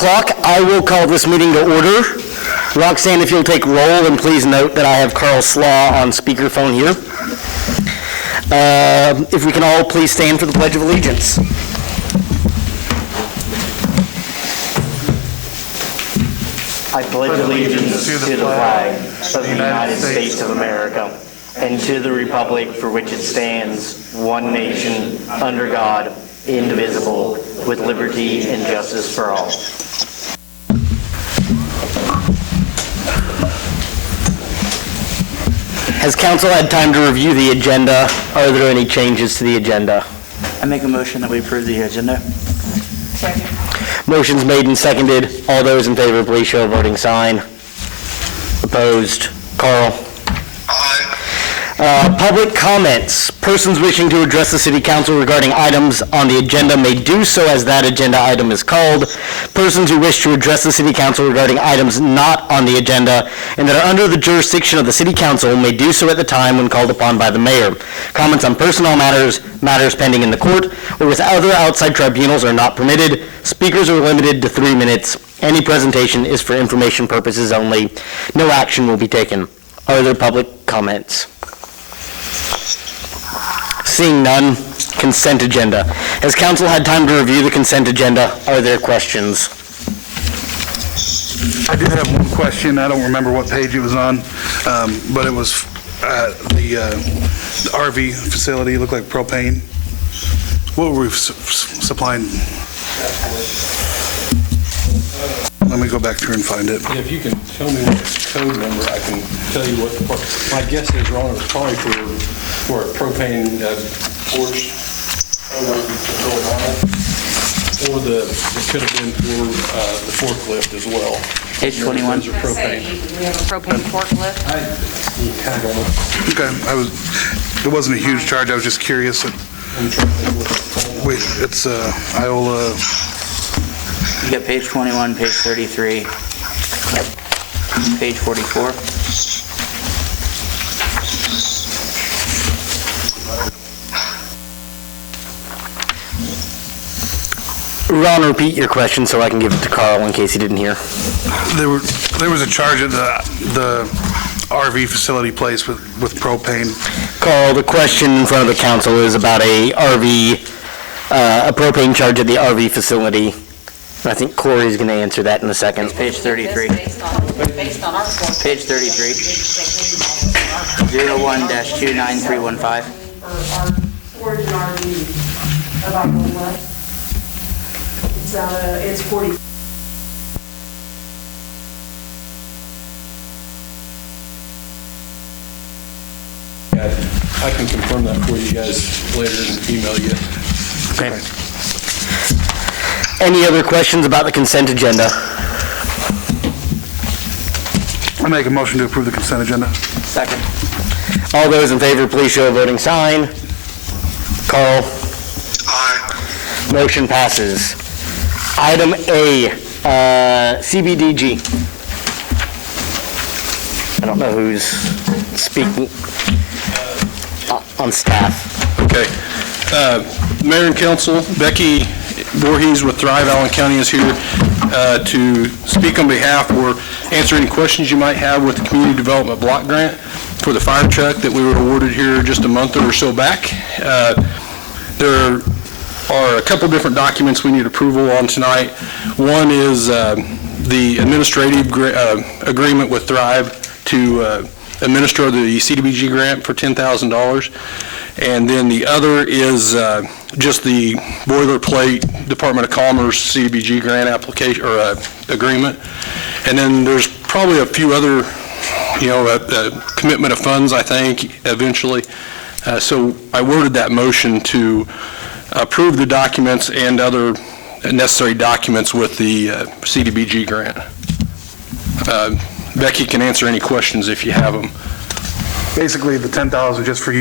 o'clock. I will call this meeting to order. Roxanne, if you'll take roll, and please note that I have Carl Slaw on speakerphone here. If we can all please stand for the Pledge of Allegiance. I pledge allegiance to the flag of the United States of America and to the republic for which it stands, one nation, under God, indivisible, with liberty and justice for all. Has council had time to review the agenda? Are there any changes to the agenda? I make a motion that we approve the agenda. Second. Motion's made and seconded. All those in favor, please show a voting sign. Opposed? Carl? Aye. Public comments. Persons wishing to address the City Council regarding items on the agenda may do so as that agenda item is called. Persons who wish to address the City Council regarding items not on the agenda and that are under the jurisdiction of the City Council may do so at the time when called upon by the mayor. Comments on personnel matters pending in the court, or with other outside tribunals are not permitted. Speakers are limited to 3 minutes. Any presentation is for information purposes only. No action will be taken. Are there public comments? Seeing none, consent agenda. Has council had time to review the consent agenda? Are there questions? I did have one question. I don't remember what page it was on, but it was the RV facility. It looked like propane. What were we supplying? Let me go back through and find it. If you can tell me what code number, I can tell you what the part. My guess is, Ron, it's probably for a propane porch, or it could have been for the forklift as well. Page 21. Those are propane. We have a propane forklift. Okay, it wasn't a huge charge. I was just curious. Wait, it's Iola. You got page 21, page 33, page 44. Ron, repeat your question so I can give it to Carl in case he didn't hear. There was a charge at the RV facility place with propane. Carl, the question in front of the council is about a propane charge at the RV facility. I think Corey's going to answer that in a second. It's page 33. Based on our forklift. Page 33. 01-29315. For our storage and RV about walnut. It's 40. I can confirm that for you guys later and email you. Okay. Any other questions about the consent agenda? I make a motion to approve the consent agenda. Second. All those in favor, please show a voting sign. Carl? Aye. Motion passes. Item A, CBDG. I don't know who's speaking on staff. Okay. Mayor and Council, Becky Voorhees with Thrive Allen County is here to speak on behalf or answer any questions you might have with the Community Development Block Grant for the fire truck that we were awarded here just a month or so back. There are a couple different documents we need approval on tonight. One is the administrative agreement with Thrive to administer the CDBG grant for $10,000. And then the other is just the boilerplate Department of Commerce CDBG grant application or agreement. And then there's probably a few other, a commitment of funds, I think, eventually. So I worded that motion to approve the documents and other necessary documents with the CDBG grant. Becky can answer any questions if you have them. Basically, the $10,000 just for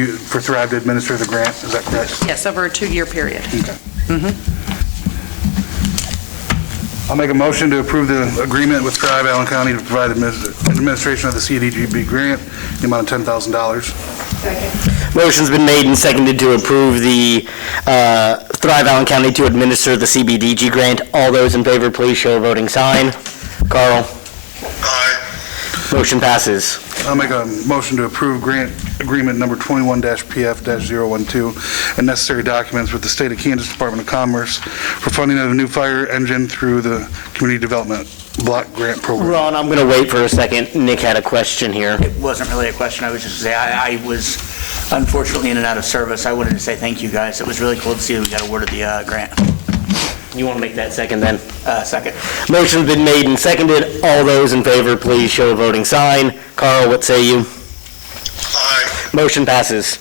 Thrive to administer the grant. Is that correct? Yes, over a 2-year period. Okay. I'll make a motion to approve the agreement with Thrive Allen County to provide administration of the CDBG grant, the amount of $10,000. Second. Motion's been made and seconded to approve the Thrive Allen County to administer the CBDG grant. All those in favor, please show a voting sign. Carl? Aye. Motion passes. I'll make a motion to approve grant agreement number 21-PF-012 and necessary documents with the State of Kansas Department of Commerce for funding of a new fire engine through the Community Development Block Grant Program. Ron, I'm going to wait for a second. Nick had a question here. It wasn't really a question, I was just saying, I was unfortunately in and out of service. I wanted to say thank you, guys. It was really cool to see that we got awarded the grant. You want to make that second then? Second. Motion's been made and seconded. All those in favor, please show a voting sign. Carl, what say you? Aye. Motion passes.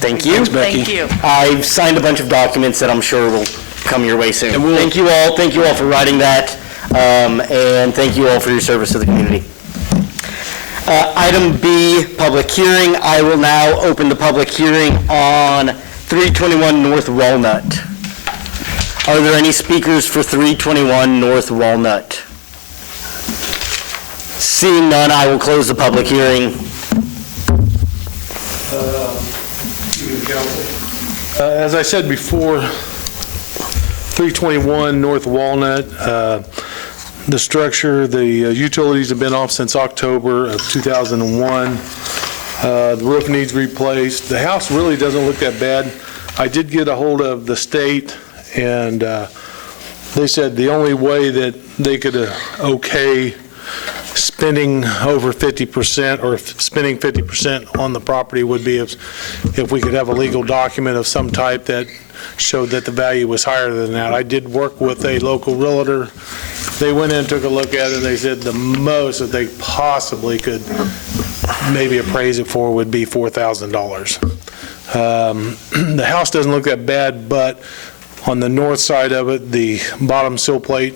Thank you. Thank you. I've signed a bunch of documents that I'm sure will come your way soon. And we'll- Thank you all for writing that, and thank you all for your service to the community. Item B, public hearing. I will now open the public hearing on 321 North Walnut. Are there any speakers for 321 North Walnut? Seeing none, I will close the public hearing. As I said before, 321 North Walnut, the structure, the utilities have been off since October of 2001. The roof needs replaced. The house really doesn't look that bad. I did get a hold of the state, and they said the only way that they could okay spending over 50% or spending 50% on the property would be if we could have a legal document of some type that showed that the value was higher than that. I did work with a local realtor. They went in, took a look at it, and they said the most that they possibly could maybe appraise it for would be $4,000. The house doesn't look that bad, but on the north side of it, the bottom sill plate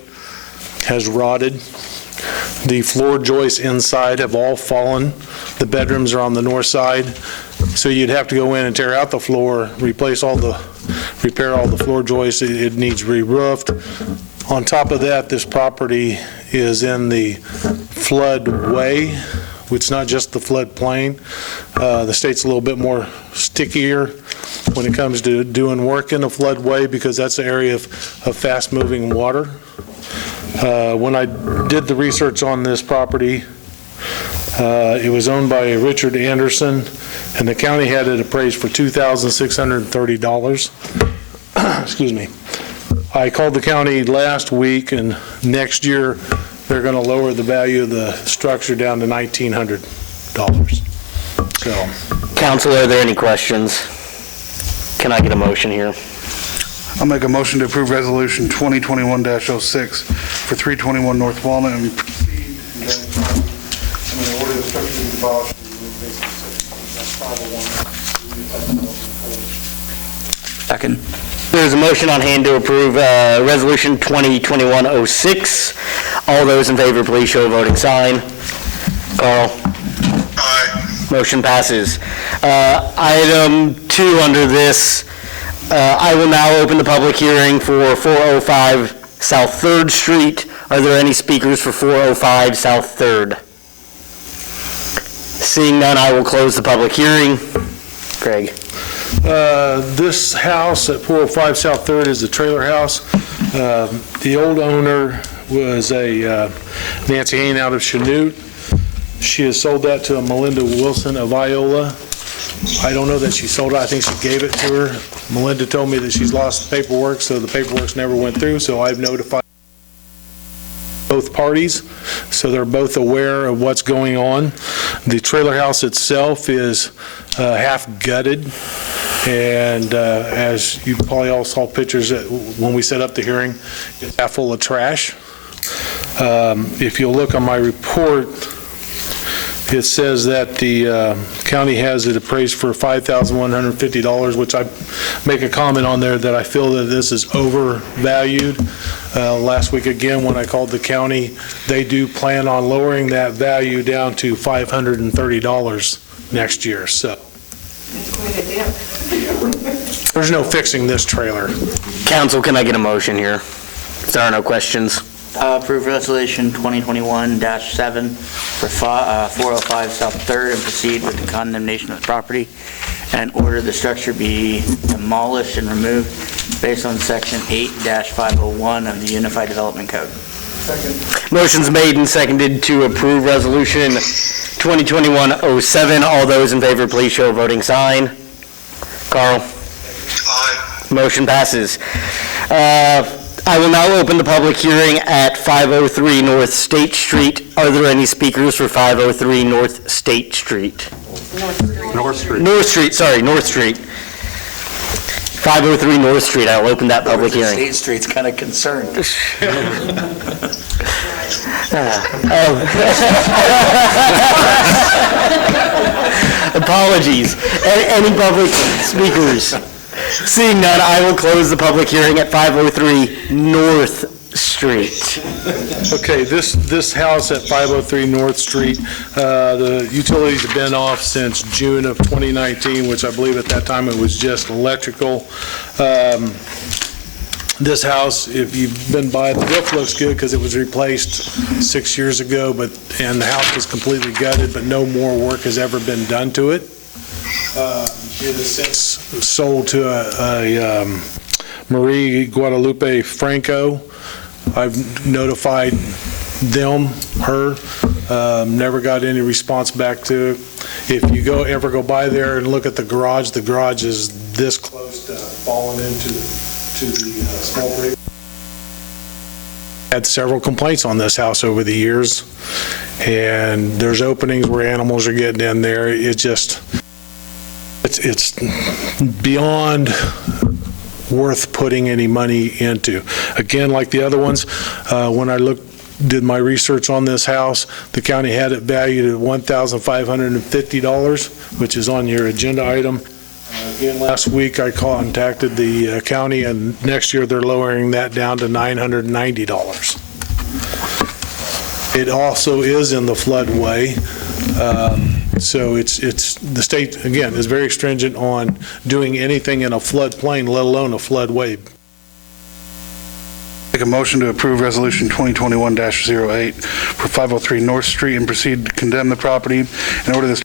has rotted. The floor joists inside have all fallen. The bedrooms are on the north side. So you'd have to go in and tear out the floor, repair all the floor joists. It needs re-roofed. On top of that, this property is in the floodway, which is not just the floodplain. The state's a little bit more stickier when it comes to doing work in the floodway because that's an area of fast-moving water. When I did the research on this property, it was owned by Richard Anderson, and the county had it appraised for $2,630. Excuse me. I called the county last week, and next year they're going to lower the value of the structure down to $1,900. So, Council, are there any questions? Can I get a motion here? I'll make a motion to approve Resolution 2021-06 for 321 North Walnut and proceed in that time. Order the structure to be demolished and remove basic section. Second. There's a motion on hand to approve Resolution 2021-06. All those in favor, please show a voting sign. Carl? Aye. Motion passes. Item 2 under this, I will now open the public hearing for 405 South 3rd Street. Are there any speakers for 405 South 3rd? Seeing none, I will close the public hearing. Craig? this house at 405 South 3rd is a trailer house. The old owner was a Nancy Hain out of Chanute. She has sold that to a Melinda Wilson of Iola. I don't know that she sold it. I think she gave it to her. Melinda told me that she's lost the paperwork, so the paperwork's never went through, so I've notified both parties, so they're both aware of what's going on. The trailer house itself is half gutted, and as you probably all saw pictures when we set up the hearing, it's half full of trash. If you'll look on my report, it says that the county has it appraised for $5,150, which I make a comment on there that I feel that this is overvalued. Last week again, when I called the county, they do plan on lowering that value down to $530 next year. So It's quite a dip. there's no fixing this trailer. Council, can I get a motion here? If there are no questions. Approve resolution 2021-7 for 405 South 3rd and proceed with the condemnation of the property and order the structure be demolished and removed based on section 8-501 of the Unified Development Code. Motion's made and seconded to approve resolution 2021-07. All those in favor, please show a voting sign. Carl? Aye. Motion passes. I will now open the public hearing at 503 North State Street. Are there any speakers for 503 North State Street? North Street, sorry, North Street. 503 North Street, I'll open that public hearing. State Street's kind of concerned. Apologies. Any public speakers? Seeing none, I will close the public hearing at 503 North Street. Okay, this house at 503 North Street, the utilities have been off since June of 2019, which I believe at that time it was just electrical. This house, if you've been by, the roof looks good because it was replaced 6 years ago, and the house was completely gutted, but no more work has ever been done to it. It has since sold to a Marie Guadalupe Franco. I've notified them, her, never got any response back to it. If you ever go by there and look at the garage is this close to falling into the small break. Had several complaints on this house over the years, and there's openings where animals are getting in there. It's beyond worth putting any money into. Again, like the other ones, when I did my research on this house, the county had it valued at $1,550, which is on your agenda item. Again, last week I contacted the county, and next year they're lowering that down to $990. It also is in the floodway. So the state, again, is very stringent on doing anything in a floodplain, let alone a floodway. Make a motion to approve resolution 2021-08 for 503 North Street and proceed to condemn the property and order this.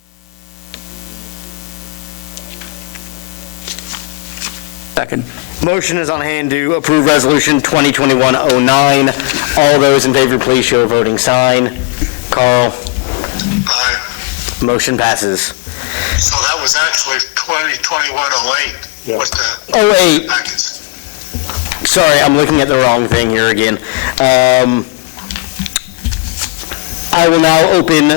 Second. Motion is on hand to approve resolution 2021-09. All those in favor, please show a voting sign. Carl? Aye. Motion passes. So that was actually 2021-08 was the 08. package. Sorry, I'm looking at the wrong thing here again. I will now open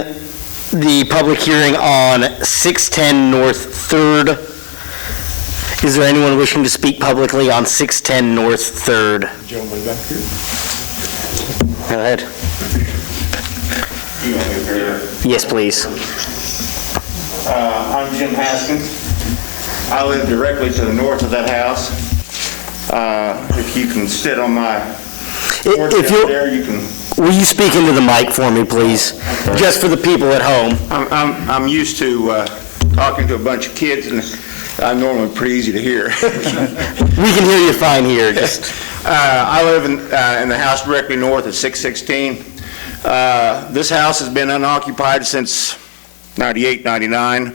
the public hearing on 610 North 3rd. Is there anyone wishing to speak publicly on 610 North 3rd? Gentleman back here. Go ahead. You want me to hear? Yes, please. I'm Jim Haskins. I live directly to the north of that house. If you can sit on my porch If out there, you can. Will you speak into the mic for me, please? Just for the people at home. I'm used to talking to a bunch of kids, and I'm normally pretty easy to hear. We can hear you fine here. Just I live in the house directly north of 616. This house has been unoccupied since 98, 99.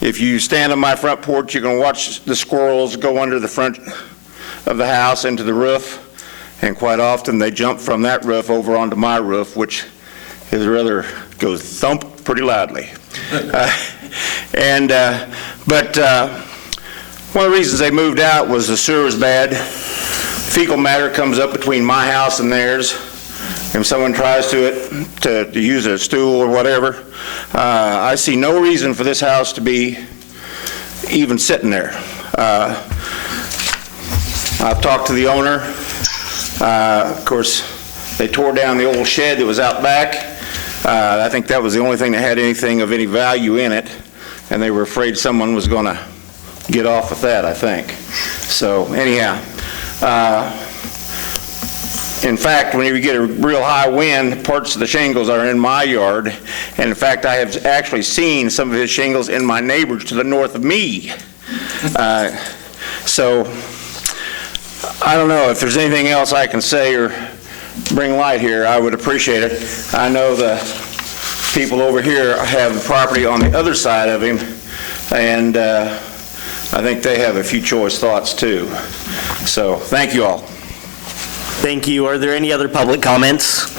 If you stand on my front porch, you can watch the squirrels go under the front of the house into the roof, and quite often they jump from that roof over onto my roof, which is rather goes thump pretty loudly. But one of the reasons they moved out was the sewer's bad. Fecal matter comes up between my house and theirs. If someone tries to use a stool or whatever, I see no reason for this house to be even sitting there. I've talked to the owner. Of course, they tore down the old shed that was out back. I think that was the only thing that had anything of any value in it, and they were afraid someone was going to get off with that, I think. So anyhow, in fact, when you get a real high wind, parts of the shingles are in my yard. And in fact, I have actually seen some of his shingles in my neighbors to the north of me. So I don't know, if there's anything else I can say or bring light here, I would appreciate it. I know the people over here have the property on the other side of him, and I think they have a few choice thoughts too. So, thank you all. Thank you. Are there any other public comments?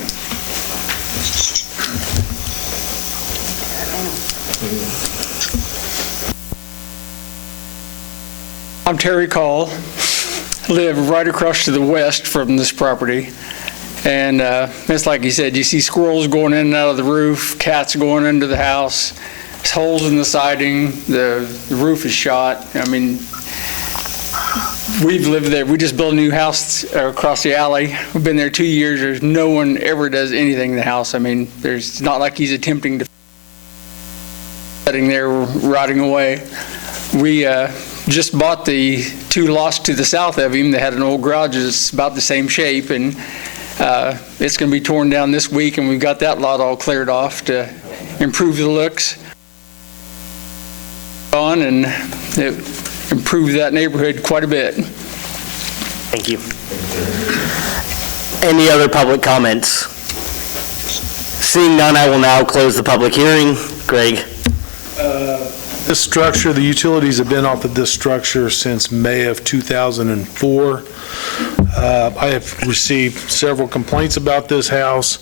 I'm Terry Call, live right across to the west from this property. And it's like he said, you see squirrels going in and out of the roof, cats going into the house, there's holes in the siding, the roof is shot. I mean, we've lived there. We just built a new house across the alley. We've been there 2 years. There's no one ever does anything in the house. I mean, it's not like he's attempting to sitting there rotting away. We just bought the 2 lots to the south of him. They had an old garage that's about the same shape, and it's going to be torn down this week, and we've got that lot all cleared off to improve the looks on, and it improved that neighborhood quite a bit. Thank you. Any other public comments? Seeing none, I will now close the public hearing. Greg? This structure, the utilities have been off of this structure since May of 2004. I have received several complaints about this house.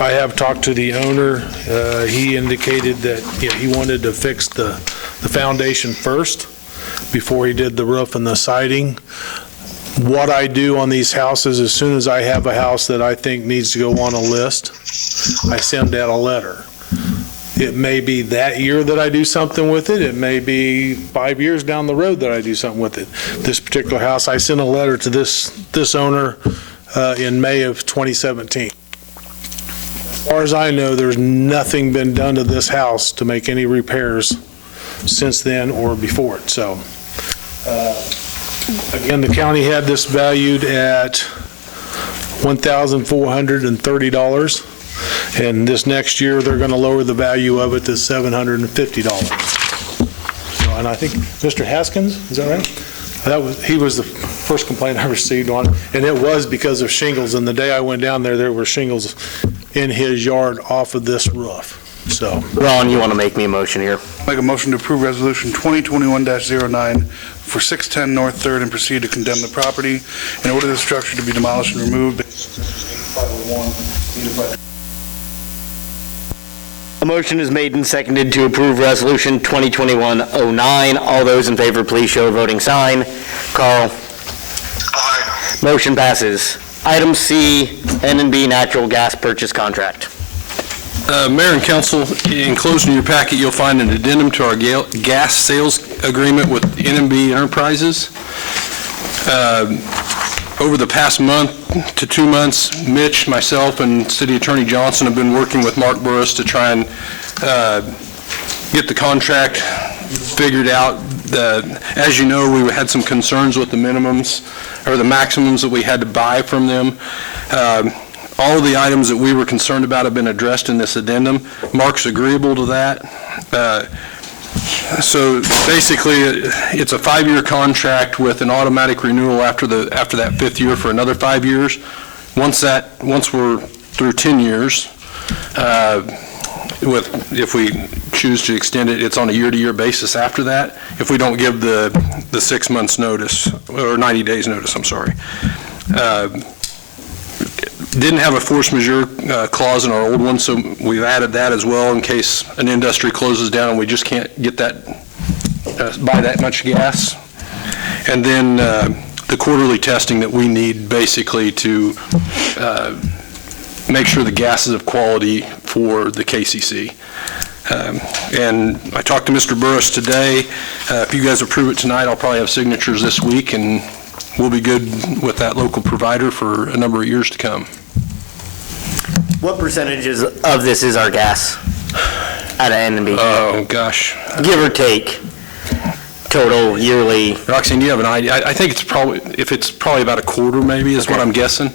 I have talked to the owner. He indicated that he wanted to fix the foundation first before he did the roof and the siding. What I do on these houses, as soon as I have a house that I think needs to go on a list, I send out a letter. It may be that year that I do something with it. It may be 5 years down the road that I do something with it. This particular house, I sent a letter to this owner in May of 2017. As far as I know, there's nothing been done to this house to make any repairs since then or before it. So, again, the county had this valued at $1,430. And this next year, they're going to lower the value of it to $750. And I think Mr. Haskins, is that right? He was the first complaint I received on it, and it was because of shingles. And the day I went down there, there were shingles in his yard off of this roof. So, Ron, you want to make me a motion here? Make a motion to approve Resolution 2021-09 for 610 North 3rd and proceed to condemn the property and order the structure to be demolished and removed. A motion is made and seconded to approve Resolution 2021-09. All those in favor, please show a voting sign. Carl? Aye. Motion passes. Item C, N&B Natural Gas Purchase Contract. Mayor and council, enclosed in your packet, you'll find an addendum to our gas sales agreement with N&B Enterprises. Over the past month to 2 months, Mitch, myself, and City Attorney Johnson have been working with Mark Burris to try and get the contract figured out. As you know, we had some concerns with the minimums, or the maximums that we had to buy from them. All of the items that we were concerned about have been addressed in this addendum. Mark's agreeable to that. So basically, it's a 5-year contract with an automatic renewal after that 5th year for another 5 years. Once we're through 10 years, if we choose to extend it, it's on a year-to-year basis after that. If we don't give the 6 months notice, or 90 days notice, I'm sorry. Didn't have a force majeure clause in our old one, so we've added that as well in case an industry closes down and we just can't get that, buy that much gas. And then the quarterly testing that we need basically to make sure the gas is of quality for the KCC. And I talked to Mr. Burris today. If you guys approve it tonight, I'll probably have signatures this week, and we'll be good with that local provider for a number of years to come. What percentages of this is our gas out of N&B? Oh, gosh. Give or take, total yearly. Roxanne, do you have an idea? I think it's probably about a quarter maybe is what I'm guessing.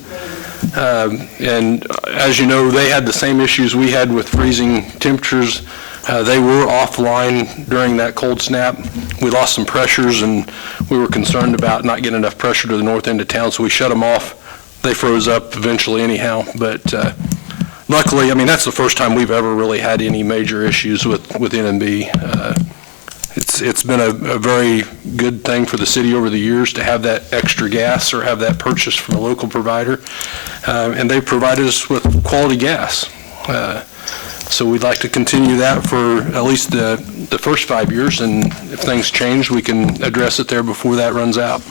And as you know, they had the same issues we had with freezing temperatures They were offline during that cold snap. We lost some pressures, and we were concerned about not getting enough pressure to the north end of town, so we shut them off. They froze up eventually anyhow, but luckily, I mean, that's the first time we've ever really had any major issues with NMB. It's been a very good thing for the city over the years to have that extra gas or have that purchased from a local provider, and they provided us with quality gas. So we'd like to continue that for at least the first 5 years, and if things change, we can address it there before that runs out.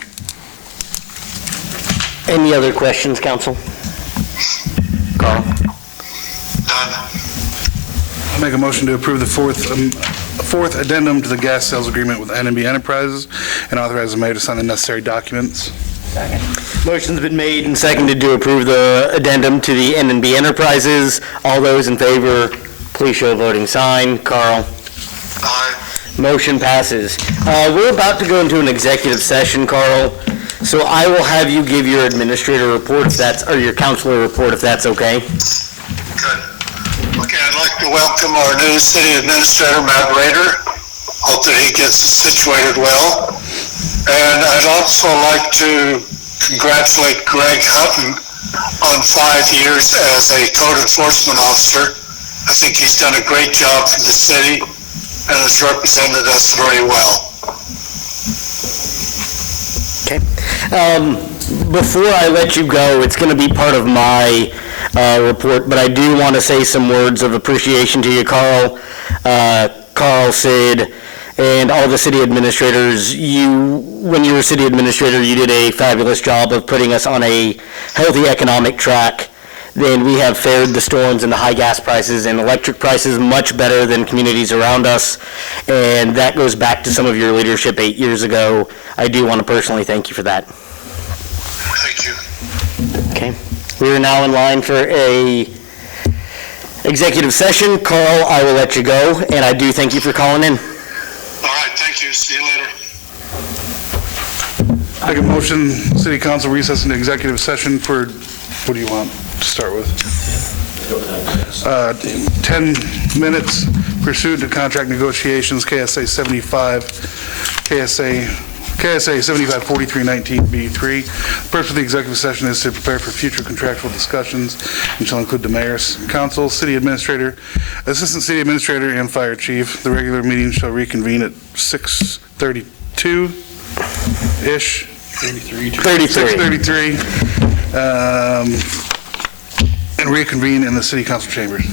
Any other questions, council? Carl? None. I'll make a motion to approve the fourth addendum to the gas sales agreement with NMB Enterprises and authorize the mayor to sign the necessary documents. Motion's been made and seconded to approve the addendum to the N&B Enterprises. All those in favor, please show a voting sign. Carl? Aye. Motion passes. We're about to go into an executive session, Carl, so I will have you give your administrator report if that's, or your counselor report if that's okay. Good. Okay, I'd like to welcome our new city administrator, Matt Rader. Hope that he gets situated well. And I'd also like to congratulate Greg Hutton on 5 years as a code enforcement officer. I think he's done a great job for the city and has represented us very well. Okay. Before I let you go, it's going to be part of my report, but I do want to say some words of appreciation to you, Carl, Sid, and all the city administrators. When you were city administrator, you did a fabulous job of putting us on a healthy economic track. Then we have fared the storms and the high gas prices and electric prices much better than communities around us, and that goes back to some of your leadership 8 years ago. I do want to personally thank you for that. Thank you. Okay. We are now in line for a executive session. Carl, I will let you go, and I do thank you for calling in. All right, thank you. See you later. Make a motion, city council recess into executive session for, what do you want to start with? 10 minutes pursuant to contract negotiations, KSA 754319B3. The purpose of the executive session is to prepare for future contractual discussions and shall include the mayor's council, city administrator, assistant city administrator, and fire chief. The regular meeting shall reconvene at 6:32-ish. 6:33. And reconvene in the city council chambers.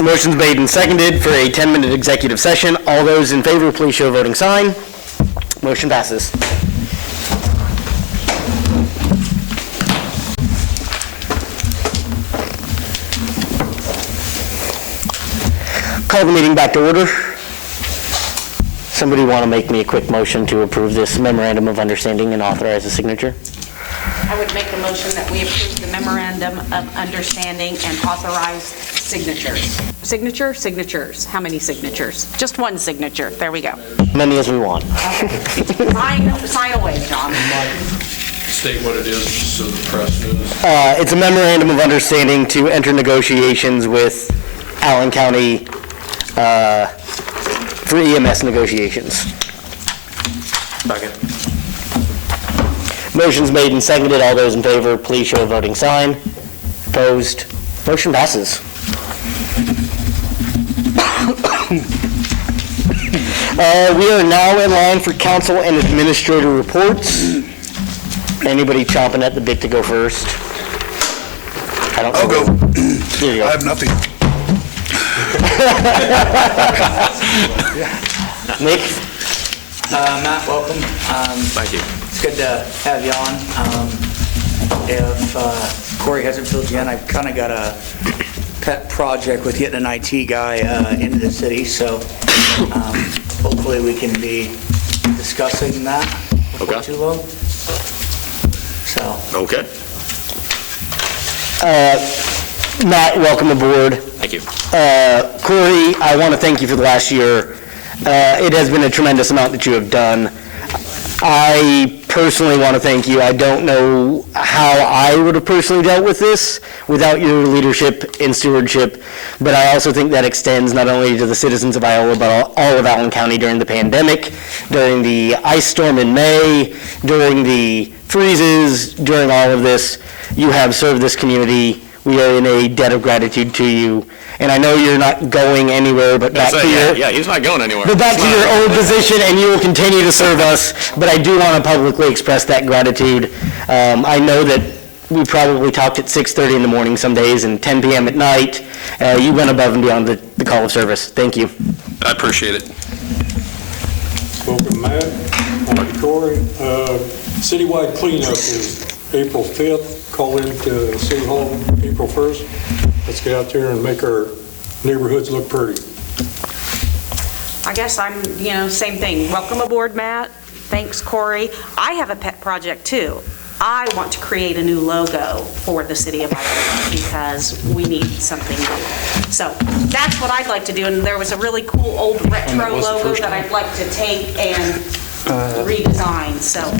Motion's made and seconded for a 10-minute executive session. All those in favor, please show a voting sign. Motion passes. Call the meeting back to order. Somebody want to make me a quick motion to approve this memorandum of understanding and authorize a signature? I would make the motion that we approve the memorandum of understanding and authorize signatures. Signatures. How many signatures? Just one signature. There we go. Many as we want. Sign away, John. State what it is, just so the press knows. It's a memorandum of understanding to enter negotiations with Allen County for EMS negotiations. Second. Motion's made and seconded. All those in favor, please show a voting sign. Opposed? Motion passes. We are now in line for council and administrator reports. Anybody chomping at the bit to go first? I don't know. I'll go. Here you go. I have nothing. Nick? Matt, welcome. Thank you. It's good to have you on. If Corey hasn't filled you in, I've kind of got a pet project with getting an IT guy into the city, so hopefully we can be discussing that before Okay. too long. So, Okay. Matt, welcome aboard. Thank you. Corey, I want to thank you for the last year. It has been a tremendous amount that you have done. I personally want to thank you. I don't know how I would have personally dealt with this without your leadership and stewardship, but I also think that extends not only to the citizens of Iola, but all of Allen County during the pandemic, during the ice storm in May, during the freezes, during all of this. You have served this community. We are in a debt of gratitude to you. And I know you're not going anywhere, but back to your... Yeah, he's not going anywhere. But back to your old position, and you will continue to serve us. But I do want to publicly express that gratitude. I know that we probably talked at 6:30 in the morning some days and 10 p.m. at night. You went above and beyond the call of service. Thank you. I appreciate it. Welcome, Matt. I'm Corey. Citywide cleanup is April 5th. Call into City Hall April 1st. Let's get out there and make our neighborhoods look pretty. I guess I'm, same thing. Welcome aboard, Matt. Thanks, Corey. I have a pet project, too. I want to create a new logo for the city of Iola because we need something new. So that's what I'd like to do. And there was a really cool old retro logo that I'd like to take and redesign. So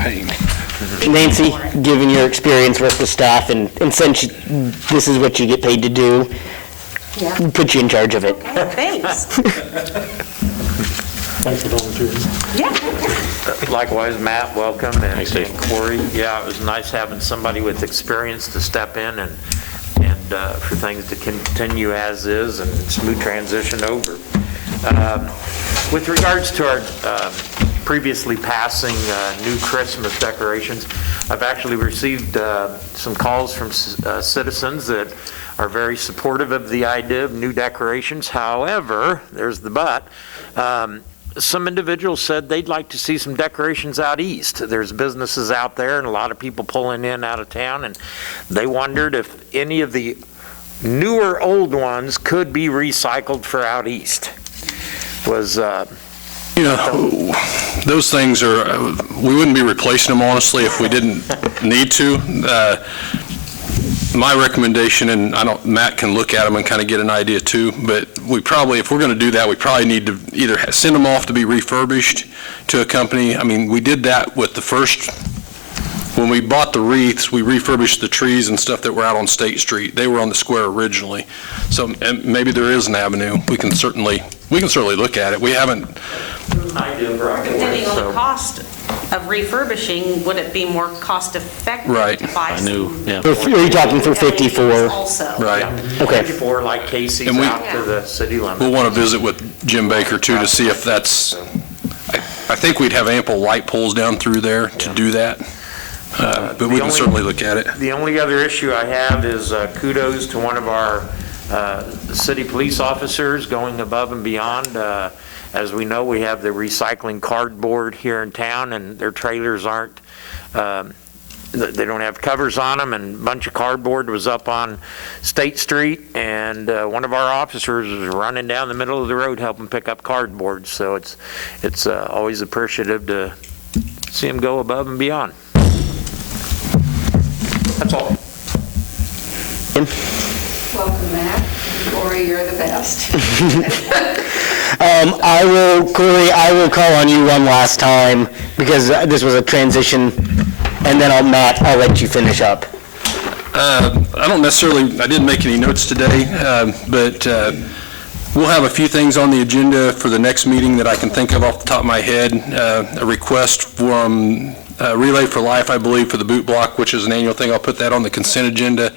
Nancy, given your experience with the staff and since this is what you get paid to do, we'll put you in charge of it. Okay, thanks. Thanks for volunteering. Yeah. Likewise, Matt, welcome, and Corey. Yeah, it was nice having somebody with experience to step in and for things to continue as is and smooth transition over. With regards to our previously passing new Christmas decorations, I've actually received some calls from citizens that are very supportive of the idea of new decorations. However, there's the but. Some individuals said they'd like to see some decorations out east. There's businesses out there and a lot of people pulling in out of town, and they wondered if any of the newer old ones could be recycled for out east. Those things are, we wouldn't be replacing them, honestly, if we didn't need to. My recommendation, and Matt can look at them and kind of get an idea too, but we probably, if we're going to do that, we probably need to either send them off to be refurbished to a company. I mean, we did that with the first, when we bought the wreaths, we refurbished the trees and stuff that were out on State Street. They were on the square originally. So maybe there is an avenue. We can certainly look at it. We haven't. Depending on the cost of refurbishing, would it be more cost effective Right. to buy some? Are you talking for 54? Also. Right. Okay. 54 like Casey's And out to the city limit. We'll want to visit with Jim Baker too to see if that's, I think we'd have ample light poles down through there to do that. But we can certainly look at it. The only other issue I have is kudos to one of our city police officers going above and beyond. As we know, we have the recycling cardboard here in town, and their trailers aren't, they don't have covers on them, and a bunch of cardboard was up on State Street, and one of our officers was running down the middle of the road helping pick up cardboard. So it's always appreciative to see him go above and beyond. That's all. Welcome, Matt. Corey, you're the best. Corey, I will call on you one last time because this was a transition, and then Matt, I'll let you finish up. I didn't make any notes today, but we'll have a few things on the agenda for the next meeting that I can think of off the top of my head. A request from Relay for Life, I believe, for the boot block, which is an annual thing. I'll put that on the consent agenda.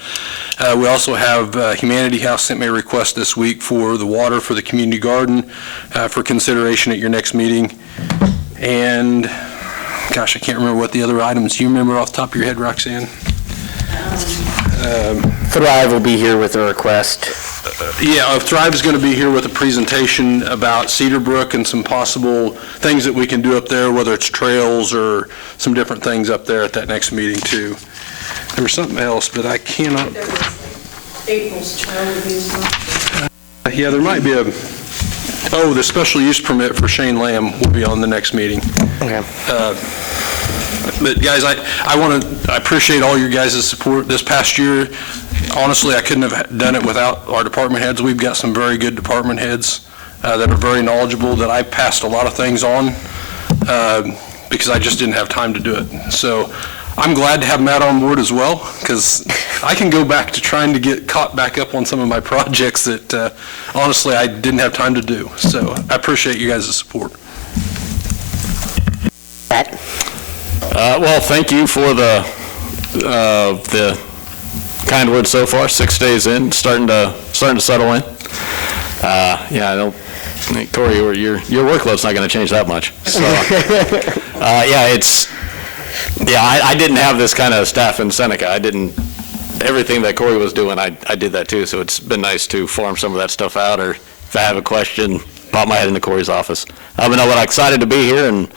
We also have Humanity House sent me a request this week for the water for the community garden for consideration at your next meeting. And, gosh, I can't remember what the other items. Do you remember off the top of your head, Roxanne? Thrive will be here with a request. Thrive is going to be here with a presentation about Cedar Brook and some possible things that we can do up there, whether it's trails or some different things up there at that next meeting too. There was something else, but I cannot. There was April's child abuse. There might be the special use permit for Shane Lamb will be on the next meeting. Okay. But guys, I appreciate all your guys' support this past year. Honestly, I couldn't have done it without our department heads. We've got some very good department heads that are very knowledgeable that I passed a lot of things on because I just didn't have time to do it. So I'm glad to have Matt on board as well, because I can go back to trying to get caught back up on some of my projects that honestly I didn't have time to do. So I appreciate you guys' support. Matt? Well, thank you for the kind words so far. 6 days in, starting to settle in. Yeah, I don't think, Corey, your workload's not going to change that much. So, I didn't have this kind of staff in Seneca. Everything that Corey was doing, I did that too. So it's been nice to farm some of that stuff out, or if I have a question, pop my head into Corey's office. But I'm excited to be here and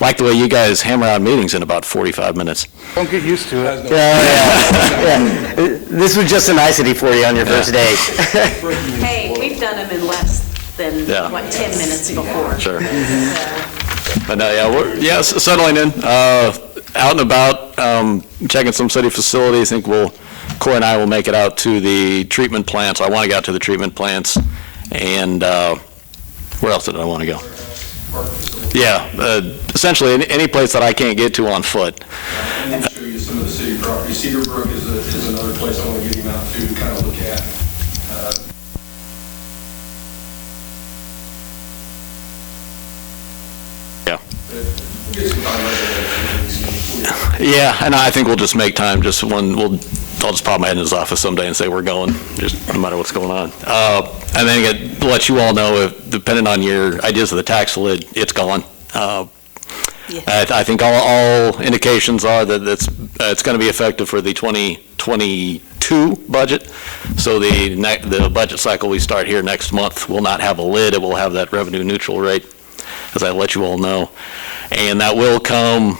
like the way you guys hammer out meetings in about 45 minutes. Don't get used to it. Yeah. This was just a nicety for you on your first day. Hey, we've done them in less than, 10 minutes before. Sure. But we're settling in, out and about, checking some city facilities. I think Corey and I will make it out to the treatment plants. I want to get out to the treatment plants. And where else did I want to go? Yeah, essentially any place that I can't get to on foot. I need to show you some of the city property. Cedar Brook is another place I want to get him out to kind of look at. Yeah, and I think we'll just make time. I'll just pop my head in his office someday and say we're going, just no matter what's going on. And then to let you all know, if depending on your ideas of the tax lid, it's gone. I think all indications are that it's going to be effective for the 2022 budget. So the budget cycle we start here next month will not have a lid. It will have that revenue neutral rate, as I let you all know. And that will come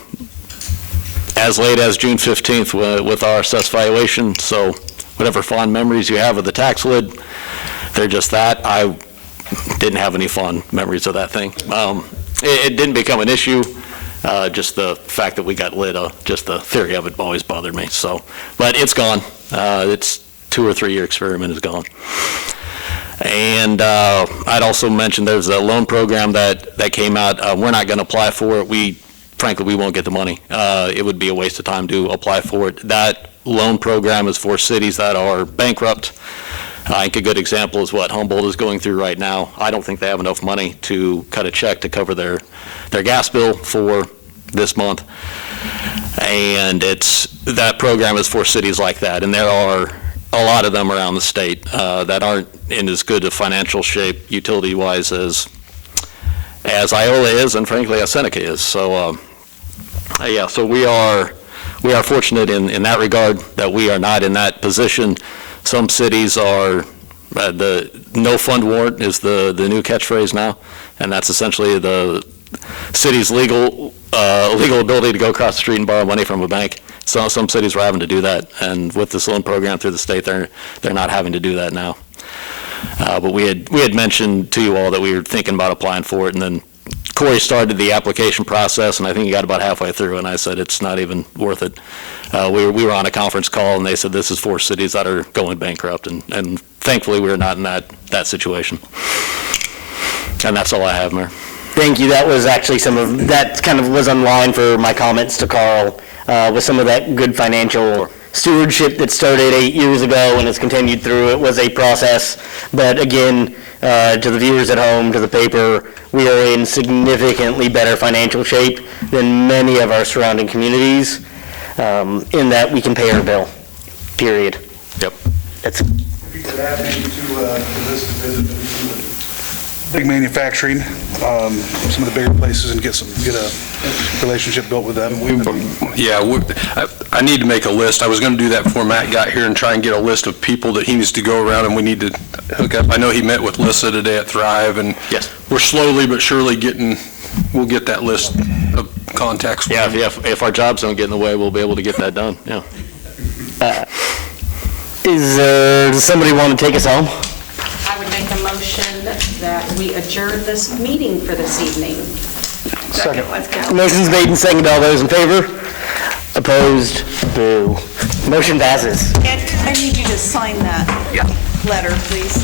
as late as June 15th with our assessed valuation. So whatever fond memories you have of the tax lid, they're just that. I didn't have any fond memories of that thing. It didn't become an issue. Just the fact that we got lid, just the theory of it always bothered me. So, but it's gone. It's 2 or 3 year experiment is gone. And I'd also mentioned there's a loan program that came out. We're not going to apply for it. Frankly, we won't get the money. It would be a waste of time to apply for it. That loan program is for cities that are bankrupt. I think a good example is what Humboldt is going through right now. I don't think they have enough money to cut a check to cover their gas bill for this month. And that program is for cities like that. And there are a lot of them around the state that aren't in as good a financial shape utility-wise as Iola is, and frankly as Seneca is. So so we are fortunate in that regard that we are not in that position. Some cities are, the no fund warrant is the new catchphrase now, and that's essentially the city's legal ability to go across the street and borrow money from a bank. So some cities were having to do that, and with this loan program through the state, they're not having to do that now. But we had mentioned to you all that we were thinking about applying for it, and then Corey started the application process, and I think he got about halfway through, and I said it's not even worth it. We were on a conference call, and they said this is for cities that are going bankrupt, and thankfully we are not in that situation. And that's all I have, Mayor. Thank you. That was actually that kind of was on line for my comments to Carl, with some of that good financial stewardship that started 8 years ago and has continued through. It was a process, but again, to the viewers at home, to the paper, we are in significantly better financial shape than many of our surrounding communities, in that we can pay our bill, period. Yep. If you could add maybe to this visit big manufacturing, some of the bigger places, and get a relationship built with them. I need to make a list. I was going to do that before Matt got here and try and get a list of people that he needs to go around and we need to hook up. I know he met with Lissa today at Thrive, and yes, we're slowly but surely we'll get that list of contacts. If our jobs don't get in the way, we'll be able to get that done. Yeah. Does somebody want to take us home? I would make a motion that we adjourn this meeting for this evening. Second. Let's go. Motion's made and seconded. All those in favor? Opposed? Boo. Motion passes. And I need you to sign that letter, please.